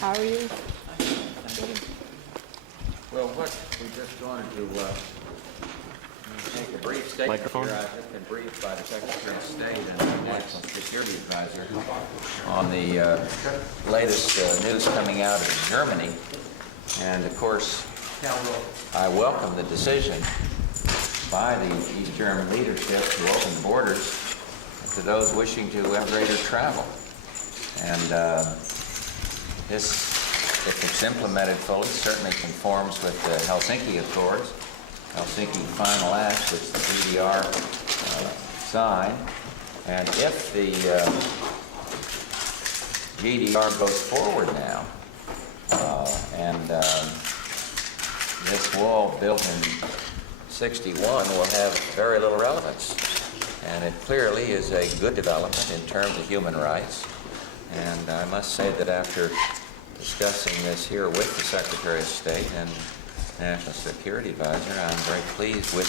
How are you? Well, what we just wanted to make a brief statement Microphone. here. I've just been briefed by the Secretary of State and the National Security Advisor on the latest news coming out of Germany. And of course, I welcome the decision by the East German leadership to open borders to those wishing to have greater travel. And this, if it's implemented fully, certainly conforms with the Helsinki Accords, Helsinki Final Act, which the GDR signed. And if the GDR goes forward now, and this wall built in '61 will have very little relevance. And it clearly is a good development in terms of human rights. And I must say that after discussing this here with the Secretary of State and National Security Advisor, I'm very pleased with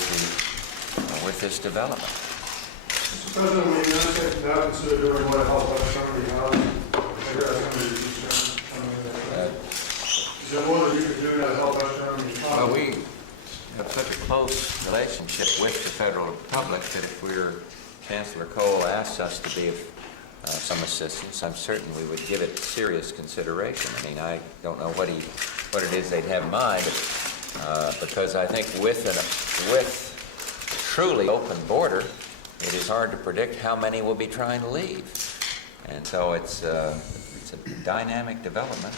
this development. Mr. President, when the United States now consider doing what help West Germany out, is there more that you can do to help West Germany out? Well, we have such a close relationship with the Federal Republic that if Chancellor Kohl asks us to be of some assistance, I'm certain we would give it serious consideration. I mean, I don't know what it is they'd have in mind, because I think with truly open border, it is hard to predict how many will be trying to leave. And so it's a dynamic development,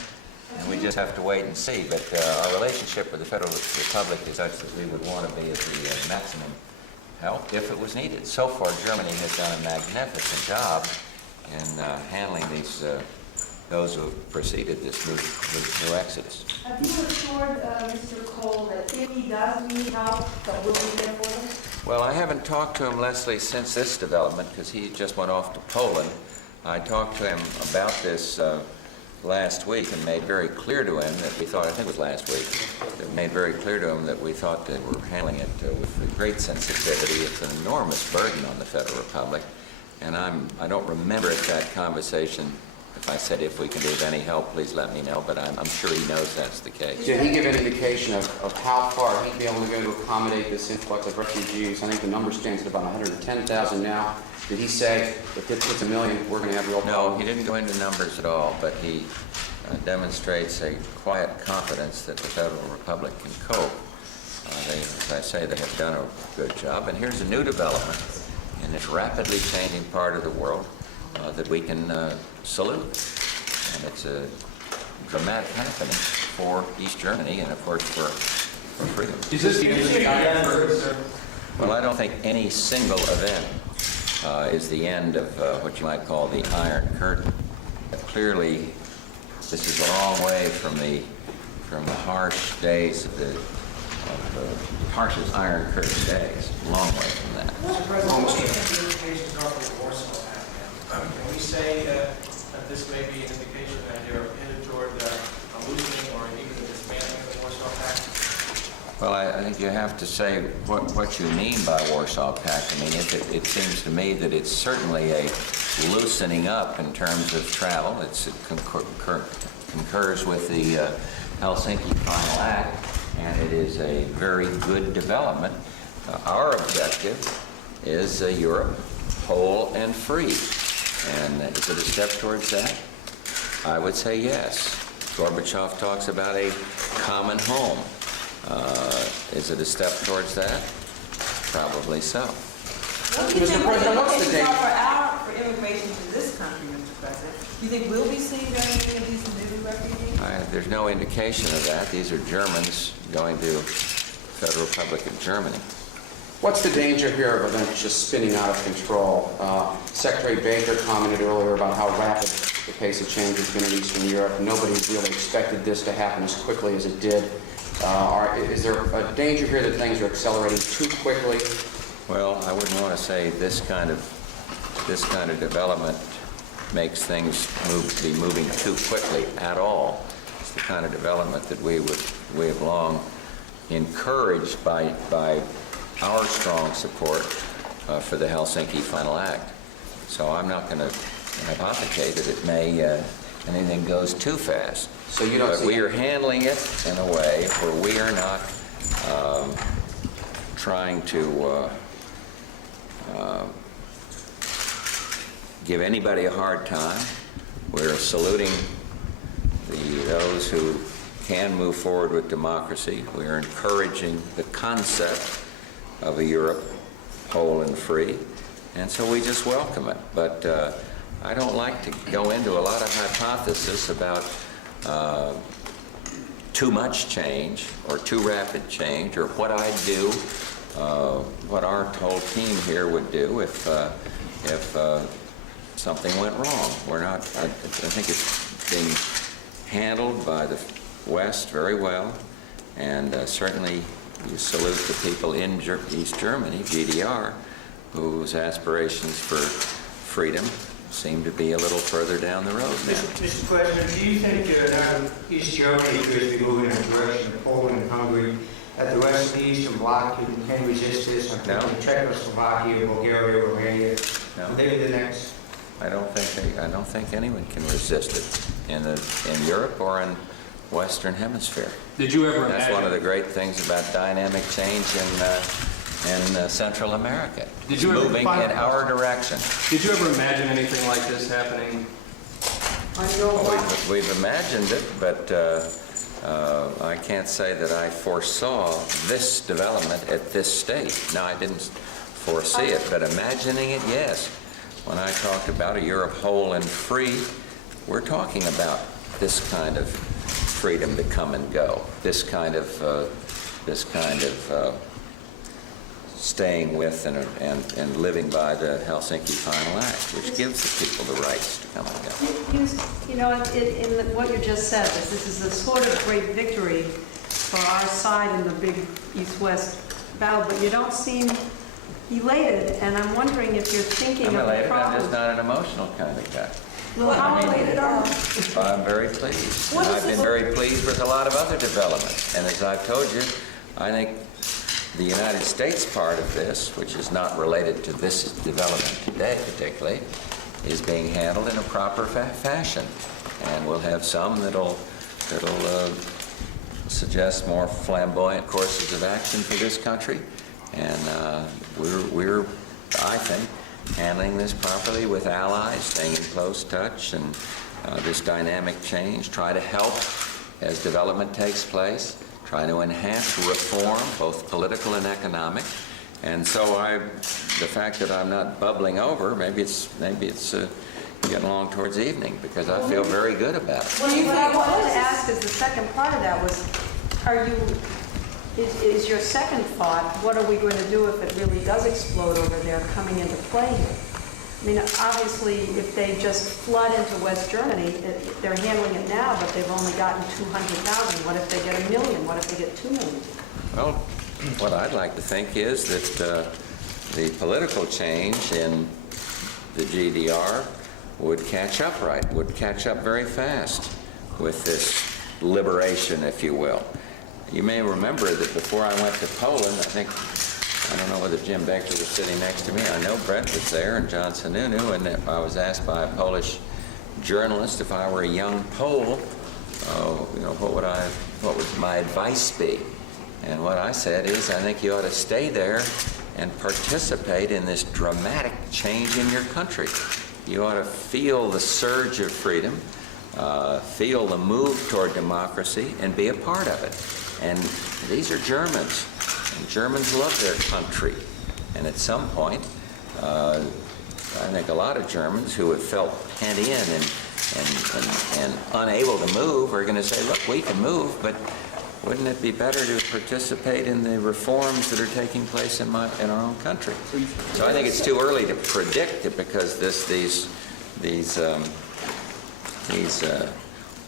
and we just have to wait and see. But our relationship with the Federal Republic is such that we would want to be at the maximum help if it was needed. So far, Germany has done a magnificent job in handling those who have preceded this new exodus. Have you assured Mr. Kohl that if he does need help, that we'll be there for him? Well, I haven't talked to him, Leslie, since this development, because he just went off to Poland. I talked to him about this last week and made very clear to him that we thought, I think it was last week, that made very clear to him that we thought they were handling it with great sensitivity. It's an enormous burden on the Federal Republic. And I don't remember at that conversation if I said, if we can be of any help, please let me know, but I'm sure he knows that's the case. Did he give an indication of how far he'd be able to go to accommodate this influx of refugees? I think the number stands at about 110,000 now. Did he say, if it hits 1 million, we're going to have real problems? No, he didn't go into numbers at all, but he demonstrates a quiet confidence that the Federal Republic can cope. As I say, they have done a good job. And here's a new development in this rapidly changing part of the world that we can salute. And it's a dramatic happening for East Germany and, of course, for freedom. Is this the end of the Iron? Well, I don't think any single event is the end of what you might call the Iron Curtain. Clearly, this is a long way from the harsh days of the harshest Iron Curtain days. A long way from that. Mr. President, what do you think the indications are for the Warsaw Pact? Can we say that this may be an indication that you're headed toward a loosening or even a dismantling of the Warsaw Pact? Well, I think you have to say what you mean by Warsaw Pact. I mean, it seems to me that it's certainly a loosening up in terms of travel. It concurs with the Helsinki Final Act, and it is a very good development. Our objective is Europe whole and free. And is it a step towards that? I would say yes. Gorbachev talks about a common home. Is it a step towards that? Probably so. What do you think Mr. President, what's the date? for immigration to this country, Mr. President? Do you think we'll be seeing very many of these new refugees? There's no indication of that. These are Germans going to the Federal Republic of Germany. What's the danger here of events just spinning out of control? Secretary Baker commented earlier about how rapid the pace of change has been in Eastern Europe. Nobody really expected this to happen as quickly as it did. Is there a danger here that things are accelerating too quickly? Well, I wouldn't want to say this kind of development makes things be moving too quickly at all. It's the kind of development that we have long encouraged by our strong support for the Helsinki Final Act. So I'm not going to hypothecate that it anything goes too fast. So you don't But see we any- are handling it in a way where we are not trying to give anybody a hard time. We're saluting those who can move forward with democracy. We are encouraging the concept of a Europe whole and free, and so we just welcome it. But I don't like to go into a lot of hypothesis about too much change or too rapid change, or what I'd do, what our whole team here would do if something went wrong. We're not, I think it's being handled by the West very well, and certainly you salute the people in East Germany, GDR, whose aspirations for freedom seem to be a little further down the road now. Mr. President, do you think now East Germany appears to be moving in the direction of Poland and Hungary, that the rest of the Eastern Bloc can resist this? I'm No. thinking Czechoslovakia, Bulgaria, Romania. No. Maybe the next. I don't think anyone can resist it in Europe or in Western Hemisphere. Did you ever That's one of imagine, the great things about dynamic change in Central America. Did It's you ever moving find- in our direction. did you ever imagine anything like this happening? We've imagined it, but I can't say that I foresaw this development at this stage. No, I didn't foresee it, but imagining it, yes. When I talked about a Europe whole and free, we're talking about this kind of freedom to come and go, this kind of staying with and living by the Helsinki Final Act, which gives the people the rights to come and go. You know, in what you just said, this is a sort of great victory for our side in the big East-West battle, but you don't seem elated, and I'm wondering if you're thinking I'm of the elated, I'm just problems. not an emotional kind of guy. Well, how elated are you? I'm very pleased. And I've been very pleased with a lot of other developments. And as I've told you, I think the United States part of this, which is not related to this development today particularly, is being handled in a proper fashion. And we'll have some that'll suggest more flamboyant courses of action for this country. And we're, I think, handling this properly with allies, staying in close touch, and this dynamic change, try to help as development takes place, try to enhance reform, both political and economic. And so the fact that I'm not bubbling over, maybe it's getting along towards evening, because I feel very good about it. Well, what I wanted to ask is the second part of that was, is your second thought, what are we going to do if it really does explode over there coming into play here? I mean, obviously, if they just flood into West Germany, they're handling it now, but they've only gotten 200,000. What if they get 1 million? What if they get 2 million? Well, what I'd like to think is that the political change in the GDR would catch up very fast with this liberation, if you will. You may remember that before I went to Poland, I don't know whether Jim Baker was sitting next to me. I know Brett was there and John Sununu, and I was asked by a Polish journalist if I were a young Pole, what would my advice be? And what I said is, I think you ought to stay there and participate in this dramatic change in your country. You ought to feel the surge of freedom, feel the move toward democracy, and be a part of it. And these are Germans, and Germans love their country. And at some point, I think a lot of Germans who have felt pent in and unable to move are going to say, look, we can move, but wouldn't it be better to participate in the reforms that are taking place in our own country? So I think it's too early to predict it, because these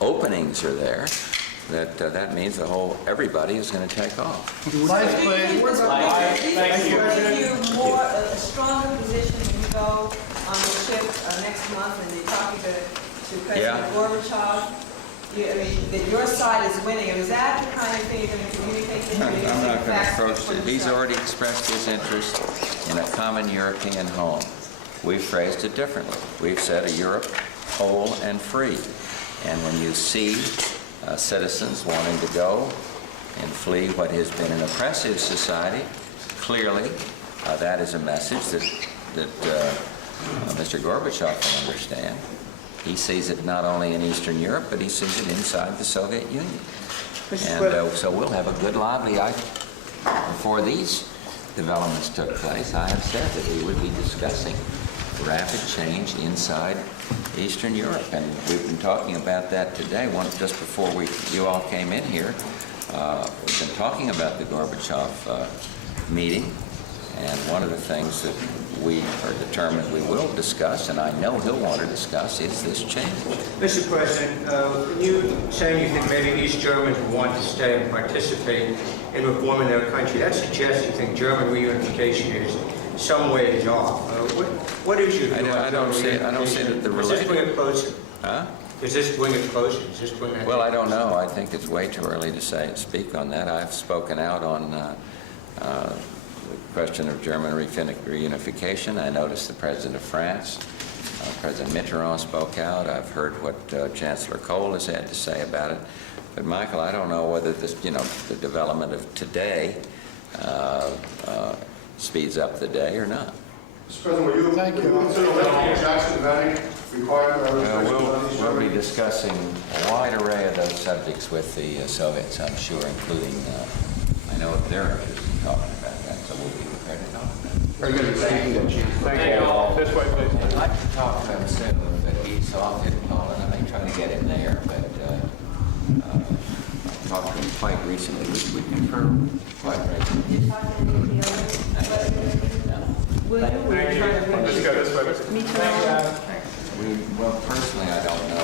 openings are there. That means everybody is going to take off. Lights, please. This will give you a stronger position when you go on the ship next month and you're talking to President Gorbachev. That your side is winning. Is that the kind of thing you're going to communicate to him? I'm not going to approach it. He's already expressed his interest in a common European home. We've phrased it differently. We've said a Europe whole and free. And when you see citizens wanting to go and flee what has been an oppressive society, clearly that is a message that Mr. Gorbachev will understand. He sees it not only in Eastern Europe, but he sees it inside the Soviet Union. And so we'll have a good, lively, before these developments took place, I have said that we would be discussing rapid change inside Eastern Europe. And we've been talking about that today, just before you all came in here. We've been talking about the Gorbachev meeting, and one of the things that we are determined we will discuss, and I know he'll want to discuss, is this change. Mr. President, when you saying you think maybe East Germans will want to stay and participate in reforming their country, that suggests you think German reunification is some ways off. What is your view on I don't see that the Does this bring relation. it closer? Huh? Does this bring it closer? Does this bring that? Well, I don't know. I think it's way too early to speak on that. I've spoken out on the question of German reunification. I noticed the President of France, President Mitterrand spoke out. I've heard what Chancellor Kohl has had to say about it. But Michael, I don't know whether this, the development of today speeds up the day or not. Mr. President, will you consider lifting Jackson vetting requirement? We'll be discussing a wide array of those subjects with the Soviets, I'm sure, including, I know they're interested in talking about that, so we'll be prepared to talk about it. Very good. Thank you, Chancellor. Thank you all. This way, please. I'd like to talk to him soon, but he's off in Poland. I may try to get him there, but I talked to him quite recently. We confer quite regularly. Will you? Thank you. Let's go this way, Mr. Me too. Well, personally, I don't know.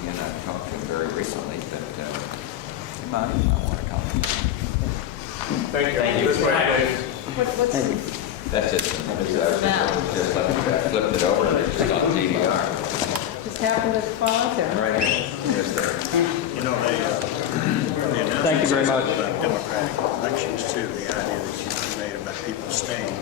Again, I've talked to him very recently, but he might want to talk to him. Thank you. This way, please. What's, That's it. Just flipped it over and it's just on DVR. just happened to fall out there? Right here. Here's there. You know, the announcements about democratic elections too, the idea that you made about people staying